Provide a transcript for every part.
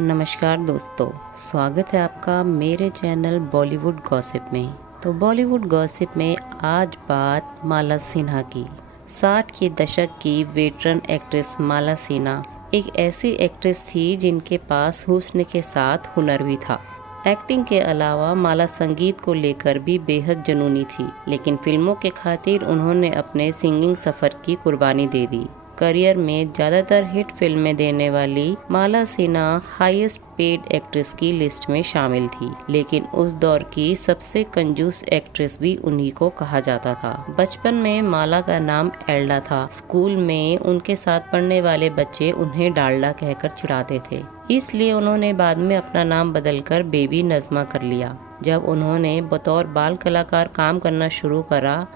नमस्कार दोस्तों, स्वागत है आपका मेरे चैनल बॉलीवुड गॉसिप में। तो बॉलीवुड गॉसिप में आज बात माला सिन्हा की। 60 के दशक की वेटरन एक्ट्रेस माला सिन्हा एक ऐसी एक्ट्रेस थी जिनके पास हुस्न के साथ हुनर भी था। एक्टिंग के अलावा माला संगीत को लेकर भी बेहद जुनूनी थी, लेकिन फिल्मों के खातिर उन्होंने अपने सिंगिंग सफ़र की कुर्बानी दे दी। करियर में ज़्यादातर हिट फिल्में देने वाली Mala Sinha highest paid actress की लिस्ट में शामिल थी, लेकिन उस दौर की सबसे कंजूस एक्ट्रेस भी उन्हीं को कहा जाता था। बचपन में माला का नाम एल्डा था। स्कूल में उनके साथ पढ़ने वाले बच्चे उन्हें डाल्डा कहकर चिढ़ाते थे, इसलिए उन्होंने बाद में अपना नाम बदलकर बेबी नज़मा कर लिया। जब उन्होंने बतौर बाल कलाकार काम करना शुरू करा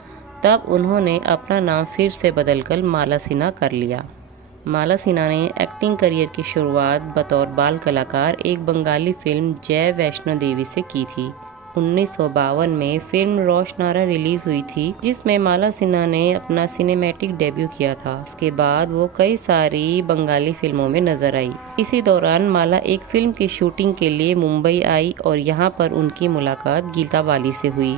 तब उन्होंने अपना नाम फिर से बदलकर माला सिन्हा कर लिया। माला सिन्हा ने एक्टिंग करियर की शुरुआत बतौर बाल कलाकार एक बंगाली फिल्म जय वैष्णो देवी से की थी। 1952 में फिल्म रोशनारा रिलीज हुई थी, जिसमें माला सिन्हा ने अपना सिनेमैटिक डेब्यू किया था। इसके बाद वो कई सारी बंगाली फिल्मों में नजर आई। इसी दौरान माला एक फिल्म की शूटिंग के लिए मुंबई आई और यहाँ पर उनकी मुलाकात गीता बाली से हुई।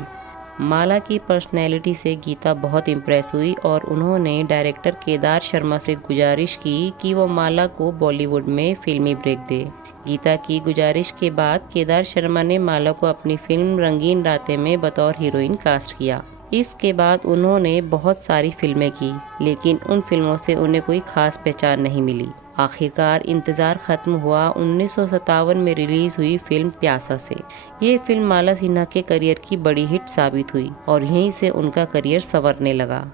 माला की पर्सनैलिटी से गीता बहुत इम्प्रेस हुई और उन्होंने डायरेक्टर केदार शर्मा से गुजारिश की कि वो माला को बॉलीवुड में फिल्मी ब्रेक दे। गीता की गुजारिश के बाद केदार शर्मा ने माला को अपनी फिल्म रंगीन रातें में बतौर हीरोइन कास्ट किया। इसके बाद उन्होंने बहुत सारी फिल्में की, लेकिन उन फिल्मों से उन्हें कोई खास पहचान नहीं मिली। आखिरकार इंतज़ार ख़त्म हुआ 1957 में रिलीज़ हुई फिल्म प्यासा से। ये फिल्म माला सिन्हा के करियर की बड़ी हिट साबित हुई और यहीं से उनका करियर संवरने लगा।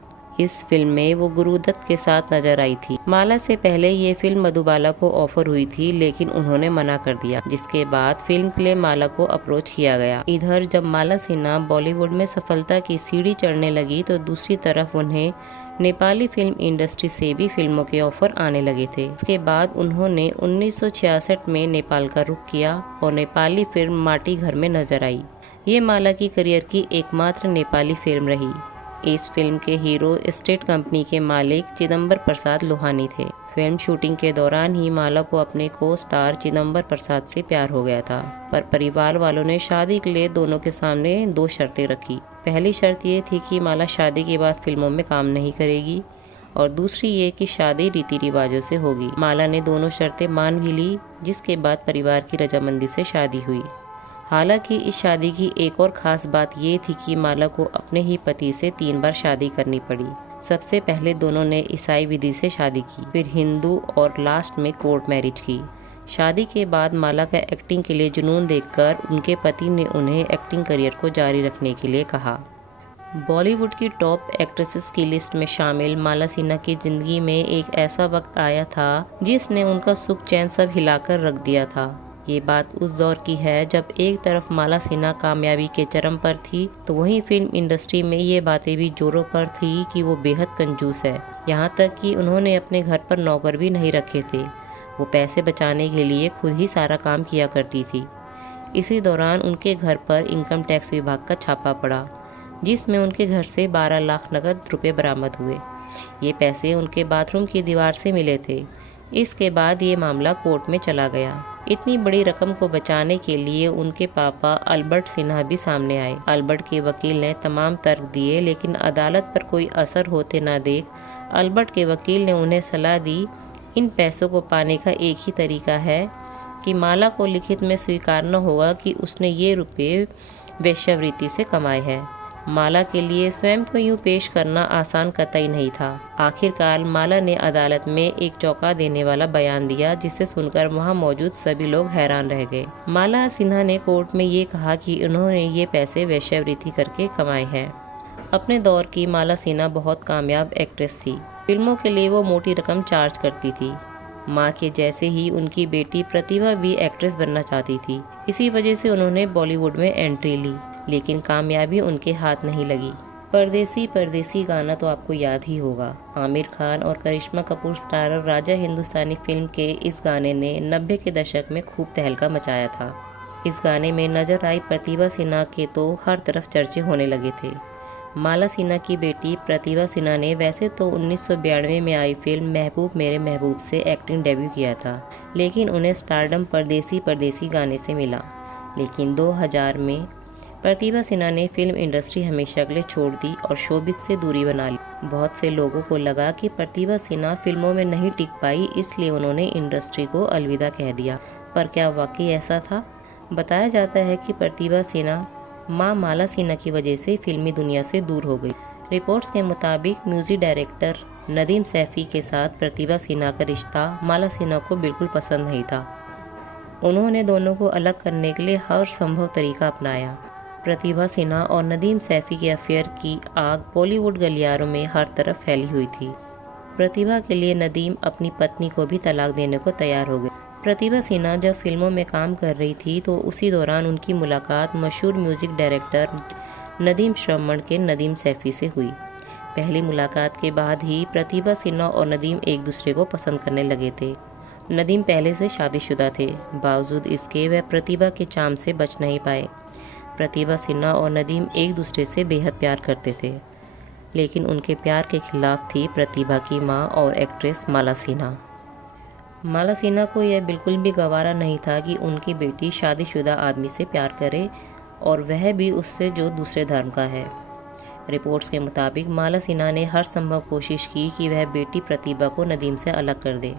इस फिल्म में वो गुरुदत्त के साथ नजर आई थी। माला से पहले ये फिल्म मधुबाला को ऑफर हुई थी, लेकिन उन्होंने मना कर दिया, जिसके बाद फिल्म के लिए माला को अप्रोच किया गया। इधर जब माला सिन्हा बॉलीवुड में सफलता की सीढ़ी चढ़ने लगी तो दूसरी तरफ उन्हें नेपाली फिल्म इंडस्ट्री से भी फिल्मों के ऑफर आने लगे थे। इसके बाद उन्होंने 1966 में नेपाल का रुख किया और नेपाली फिल्म माटी घर में नजर आई। ये माला की करियर की एकमात्र नेपाली फिल्म रही। इस फिल्म के हीरो स्टेट कंपनी के मालिक चिदंबर प्रसाद लोहानी थे। फिल्म शूटिंग के दौरान ही माला को अपने को स्टार चिदंबर प्रसाद से प्यार हो गया था, पर परिवार वालों ने शादी के लिए दोनों के सामने 2 शर्तें रखी। पहली शर्त ये थी कि माला शादी के बाद फिल्मों में काम नहीं करेगी और दूसरी ये कि शादी रीति रिवाजों से होगी। माला ने दोनों शर्तें मान भी ली, जिसके बाद परिवार की रजामंदी से शादी हुई। हालांकि इस शादी की एक और ख़ास बात ये थी कि माला को अपने ही पति से 3 बार शादी करनी पड़ी। सबसे पहले दोनों ने ईसाई विधि से शादी की, फिर हिंदू और लास्ट में कोर्ट मैरिज की। शादी के बाद माला का एक्टिंग के लिए जुनून देखकर उनके पति ने उन्हें एक्टिंग करियर को जारी रखने के लिए कहा। बॉलीवुड की टॉप एक्ट्रेसेस की लिस्ट में शामिल माला सिन्हा की ज़िंदगी में एक ऐसा वक्त आया था जिसने उनका सुख चैन सब हिलाकर रख दिया था। ये बात उस दौर की है जब एक तरफ माला सिन्हा कामयाबी के चरम पर थी, तो वहीं फिल्म इंडस्ट्री में ये बातें भी जोरों पर थी कि वो बेहद कंजूस है। यहाँ तक कि उन्होंने अपने घर पर नौकर भी नहीं रखे थे। वो पैसे बचाने के लिए खुद ही सारा काम किया करती थी। इसी दौरान उनके घर पर इनकम टैक्स विभाग का छापा पड़ा, जिसमें उनके घर से 12 लाख नकद रुपए बरामद हुए। ये पैसे उनके बाथरूम की दीवार से मिले थे। इसके बाद ये मामला कोर्ट में चला गया। इतनी बड़ी रकम को बचाने के लिए उनके पापा अल्बर्ट सिन्हा भी सामने आए। अल्बर्ट के वकील ने तमाम तर्क दिए, लेकिन अदालत पर कोई असर होते ना देख अल्बर्ट के वकील ने उन्हें सलाह दी, इन पैसों को पाने का एक ही तरीका है कि माला को लिखित में स्वीकारना होगा कि उसने ये रुपये वेश्यावृत्ति से कमाए हैं। माला के लिए स्वयं को यूँ पेश करना आसान कतई नहीं था। आखिरकार माला ने अदालत में एक चौंका देने वाला बयान दिया, जिसे सुनकर वहां मौजूद सभी लोग हैरान रह गए। माला सिन्हा ने कोर्ट में ये कहा कि उन्होंने ये पैसे वेश्यावृत्ति करके कमाए हैं। अपने दौर की माला सिन्हा बहुत कामयाब एक्ट्रेस थी। फिल्मों के लिए वो मोटी रकम चार्ज करती थी। माँ के जैसे ही उनकी बेटी प्रतिभा भी एक्ट्रेस बनना चाहती थी। इसी वजह से उन्होंने बॉलीवुड में एंट्री ली, लेकिन कामयाबी उनके हाथ नहीं लगी। परदेसी परदेसी गाना तो आपको याद ही होगा। आमिर खान और करिश्मा कपूर स्टारर राजा हिंदुस्तानी फिल्म के इस गाने ने 90 के दशक में खूब तहलका मचाया था। इस गाने में नजर आई प्रतिभा सिन्हा के तो हर तरफ चर्चे होने लगे थे। माला सिन्हा की बेटी प्रतिभा सिन्हा ने वैसे तो 1992 में आई फिल्म महबूब मेरे महबूब से एक्टिंग डेब्यू किया था, लेकिन उन्हें स्टारडम परदेसी परदेसी गाने से मिला। लेकिन 2000 में प्रतिभा सिन्हा ने फिल्म इंडस्ट्री हमेशा के लिए छोड़ दी और शोबिज से दूरी बना ली। बहुत से लोगों को लगा कि प्रतिभा सिन्हा फिल्मों में नहीं टिक पाई, इसलिए उन्होंने इंडस्ट्री को अलविदा कह दिया। पर क्या वाकई ऐसा था? बताया जाता है कि प्रतिभा सिन्हा मां माला सिन्हा की वजह से फिल्मी दुनिया से दूर हो गई। रिपोर्ट्स के मुताबिक म्यूजिक डायरेक्टर नदीम सैफी के साथ प्रतिभा सिन्हा का रिश्ता माला सिन्हा को बिल्कुल पसंद नहीं था। उन्होंने दोनों को अलग करने के लिए हर संभव तरीका अपनाया। प्रतिभा सिन्हा और नदीम सैफी के अफेयर की आग बॉलीवुड गलियारों में हर तरफ फैली हुई थी। प्रतिभा के लिए नदीम अपनी पत्नी को भी तलाक देने को तैयार हो गए। प्रतिभा सिन्हा जब फिल्मों में काम कर रही थी तो उसी दौरान उनकी मुलाकात मशहूर म्यूजिक डायरेक्टर नदीम श्रवण के नदीम सैफी से हुई। पहली मुलाकात के बाद ही प्रतिभा सिन्हा और नदीम एक दूसरे को पसंद करने लगे थे। नदीम पहले से शादीशुदा थे, बावजूद इसके वह प्रतिभा के चार्म से बच नहीं पाए। प्रतिभा सिन्हा और नदीम एक दूसरे से बेहद प्यार करते थे, लेकिन उनके प्यार के खिलाफ थी प्रतिभा की मां और एक्ट्रेस माला सिन्हा। माला सिन्हा को यह बिल्कुल भी गवारा नहीं था कि उनकी बेटी शादीशुदा आदमी से प्यार करे, और वह भी उससे जो दूसरे धर्म का है। रिपोर्ट्स के मुताबिक माला सिन्हा ने हर संभव कोशिश की कि वह बेटी प्रतिभा को नदीम से अलग कर दे।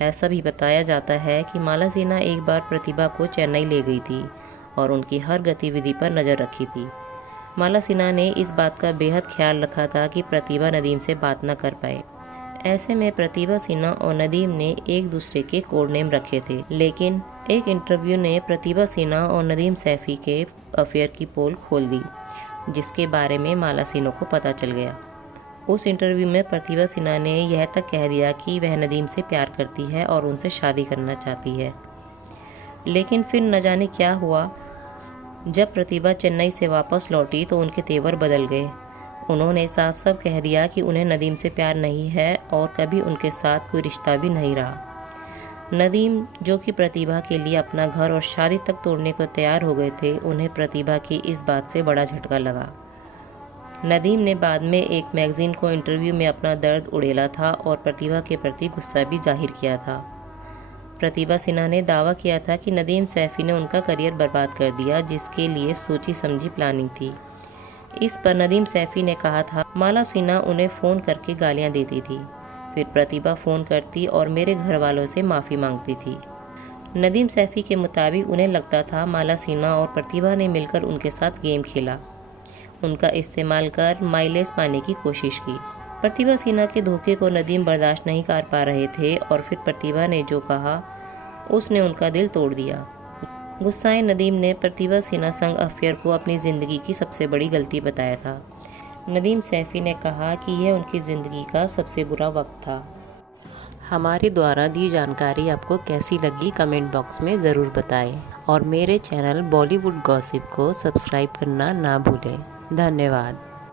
ऐसा भी बताया जाता है कि माला सिन्हा एक बार प्रतिभा को चेन्नई ले गई थी और उनकी हर गतिविधि पर नज़र रखी थी। माला सिन्हा ने इस बात का बेहद ख्याल रखा था कि प्रतिभा नदीम से बात न कर पाए। ऐसे में प्रतिभा सिन्हा और नदीम ने एक दूसरे के कोड नेम रखे थे, लेकिन एक इंटरव्यू ने प्रतिभा सिन्हा और नदीम सैफी के अफेयर की पोल खोल दी, जिसके बारे में माला सिन्हा को पता चल गया। उस इंटरव्यू में प्रतिभा सिन्हा ने यह तक कह दिया कि वह नदीम से प्यार करती है और उनसे शादी करना चाहती है। लेकिन फिर न जाने क्या हुआ, जब प्रतिभा चेन्नई से वापस लौटी तो उनके तेवर बदल गए। उन्होंने साफ साफ कह दिया कि उन्हें नदीम से प्यार नहीं है और कभी उनके साथ कोई रिश्ता भी नहीं रहा। नदीम, जो कि प्रतिभा के लिए अपना घर और शादी तक तोड़ने को तैयार हो गए थे, उन्हें प्रतिभा की इस बात से बड़ा झटका लगा। नदीम ने बाद में एक मैगजीन को इंटरव्यू में अपना दर्द उड़ेला था और प्रतिभा के प्रति गुस्सा भी जाहिर किया था। प्रतिभा सिन्हा ने दावा किया था कि नदीम सैफी ने उनका करियर बर्बाद कर दिया, जिसके लिए सोची समझी प्लानिंग थी। इस पर नदीम सैफी ने कहा था, माला सिन्हा उन्हें फ़ोन करके गालियां देती थी, फिर प्रतिभा फ़ोन करती और मेरे घर वालों से माफ़ी मांगती थी। नदीम सैफी के मुताबिक उन्हें लगता था माला सिन्हा और प्रतिभा ने मिलकर उनके साथ गेम खेला, उनका इस्तेमाल कर माइलेज पाने की कोशिश की। प्रतिभा सिन्हा के धोखे को नदीम बर्दाश्त नहीं कर पा रहे थे और फिर प्रतिभा ने जो कहा उसने उनका दिल तोड़ दिया। गुस्साए नदीम ने प्रतिभा सिन्हा संग अफेयर को अपनी ज़िंदगी की सबसे बड़ी गलती बताया था। नदीम सैफी ने कहा कि यह उनकी ज़िंदगी का सबसे बुरा वक्त था। हमारे द्वारा दी जानकारी आपको कैसी लगी कमेंट बॉक्स में ज़रूर बताएं और मेरे चैनल बॉलीवुड गॉसिप को सब्सक्राइब करना ना भूलें। धन्यवाद।